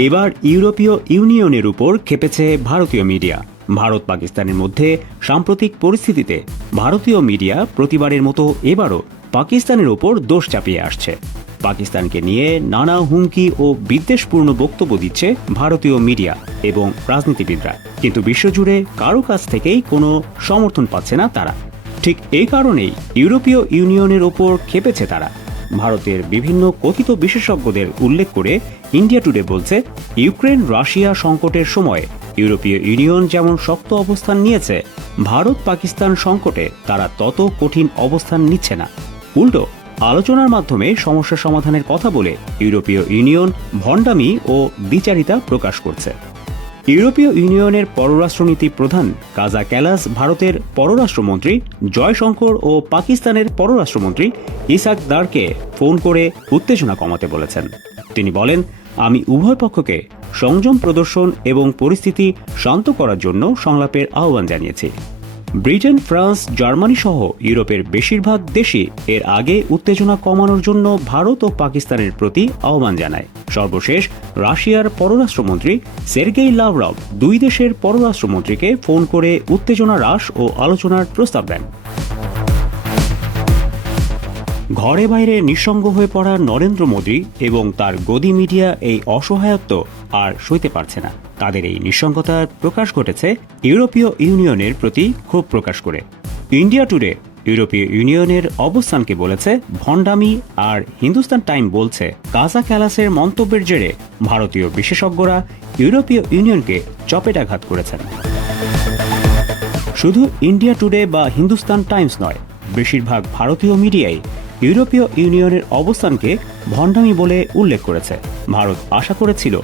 এবার ইউরোপীয় ইউনিয়নের উপর ক্ষেপেছে ভারতীয় মিডিয়া। ভারত পাকিস্তানের মধ্যে সাম্প্রতিক পরিস্থিতিতে ভারতীয় মিডিয়া প্রতিবারের মতো এবারও পাকিস্তানের ওপর দোষ চাপিয়ে আসছে। পাকিস্তানকে নিয়ে নানা হুমকি ও বিদ্বেষপূর্ণ বক্তব্য দিচ্ছে ভারতীয় মিডিয়া এবং রাজনীতিবিদরা, কিন্তু বিশ্বজুড়ে কারো কাছ থেকেই কোনো সমর্থন পাচ্ছে না তারা। ঠিক এই কারণেই ইউরোপীয় ইউনিয়নের ওপর ক্ষেপেছে তারা। ভারতের বিভিন্ন কথিত বিশেষজ্ঞদের উল্লেখ করে ইন্ডিয়া টুডে বলছে, ইউক্রেন রাশিয়া সংকটের সময় ইউরোপীয় ইউনিয়ন যেমন শক্ত অবস্থান নিয়েছে, ভারত পাকিস্তান সংকটে তারা তত কঠিন অবস্থান নিচ্ছে না। উল্টো আলোচনার মাধ্যমে সমস্যা সমাধানের কথা বলে ইউরোপীয় ইউনিয়ন ভণ্ডামি ও দ্বিচারিতা প্রকাশ করছে। ইউরোপীয় ইউনিয়নের পররাষ্ট্রনীতি প্রধান কাজা ক্যালাস ভারতের পররাষ্ট্রমন্ত্রী জয়শঙ্কর ও পাকিস্তানের পররাষ্ট্রমন্ত্রী ইসাক দারকে ফোন করে উত্তেজনা কমাতে বলেছেন। তিনি বলেন, আমি উভয় পক্ষকে সংযম প্রদর্শন এবং পরিস্থিতি শান্ত করার জন্য সংলাপের আহ্বান জানিয়েছি। ব্রিটেন, ফ্রান্স, জার্মানি সহ ইউরোপের বেশিরভাগ দেশই এর আগে উত্তেজনা কমানোর জন্য ভারত ও পাকিস্তানের প্রতি আহ্বান জানায়। সর্বশেষ রাশিয়ার পররাষ্ট্রমন্ত্রী সের্গেই লাভরভ দুই দেশের পররাষ্ট্রমন্ত্রীকে ফোন করে উত্তেজনা হ্রাস ও আলোচনার প্রস্তাব দেন। ঘরে বাইরে নিঃসঙ্গ হয়ে পড়া নরেন্দ্র মোদী এবং তার গদি মিডিয়া এই অসহায়ত্ব আর সইতে পারছে না। তাদের এই নিঃসঙ্গতার প্রকাশ ঘটেছে ইউরোপীয় ইউনিয়নের প্রতি ক্ষোভ প্রকাশ করে। ইন্ডিয়া টুডে ইউরোপীয় ইউনিয়নের অবস্থানকে বলেছে ভণ্ডামি, আর হিন্দুস্তান টাইম বলছে কাজা ক্যালাসের মন্তব্যের জেরে ভারতীয় বিশেষজ্ঞরা ইউরোপীয় ইউনিয়নকে চপেটাঘাত করেছেন। শুধু ইন্ডিয়া টুডে বা হিন্দুস্তান টাইমস নয়, বেশিরভাগ ভারতীয় মিডিয়াই ইউরোপীয় ইউনিয়নের অবস্থানকে ভণ্ডামি বলে উল্লেখ করেছে। ভারত আশা করেছিল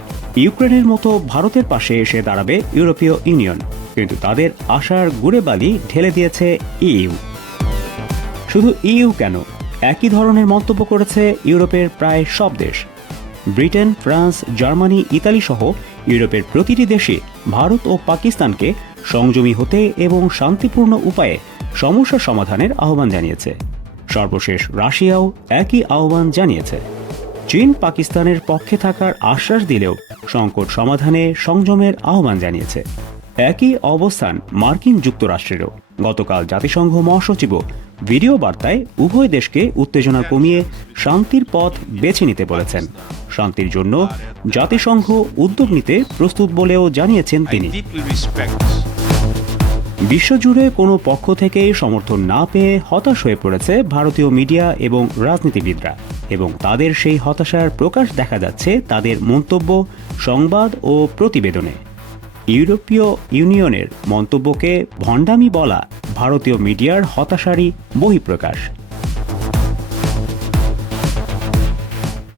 ইউক্রেনের মতো ভারতের পাশে এসে দাঁড়াবে ইউরোপীয় ইউনিয়ন, কিন্তু তাদের আশার গুড়ে বালি ঢেলে দিয়েছে ইইউ। শুধু ইইউ কেন, একই ধরনের মন্তব্য করেছে ইউরোপের প্রায় সব দেশ। ব্রিটেন, ফ্রান্স, জার্মানি, ইতালি সহ ইউরোপের প্রতিটি দেশই ভারত ও পাকিস্তানকে সংযমী হতে এবং শান্তিপূর্ণ উপায়ে সমস্যা সমাধানের আহ্বান জানিয়েছে। সর্বশেষ রাশিয়াও একই আহ্বান জানিয়েছে। চীন পাকিস্তানের পক্ষে থাকার আশ্বাস দিলেও সংকট সমাধানে সংযমের আহ্বান জানিয়েছে। একই অবস্থান মার্কিন যুক্তরাষ্ট্রেরও। গতকাল জাতিসংঘ মহাসচিবও ভিডিও বার্তায় উভয় দেশকে উত্তেজনা কমিয়ে শান্তির পথ বেছে নিতে বলেছেন। শান্তির জন্য জাতিসংঘ উদ্যোগ নিতে প্রস্তুত বলেও জানিয়েছেন তিনি। বিশ্বজুড়ে কোনো পক্ষ থেকে সমর্থন না পেয়ে হতাশ হয়ে পড়েছে ভারতীয় মিডিয়া এবং রাজনীতিবিদরা, এবং তাদের সেই হতাশার প্রকাশ দেখা যাচ্ছে তাদের মন্তব্য, সংবাদ ও প্রতিবেদনে। ইউরোপীয় ইউনিয়নের মন্তব্যকে ভণ্ডামি বলা ভারতীয় মিডিয়ার হতাশারই বহিঃপ্রকাশ।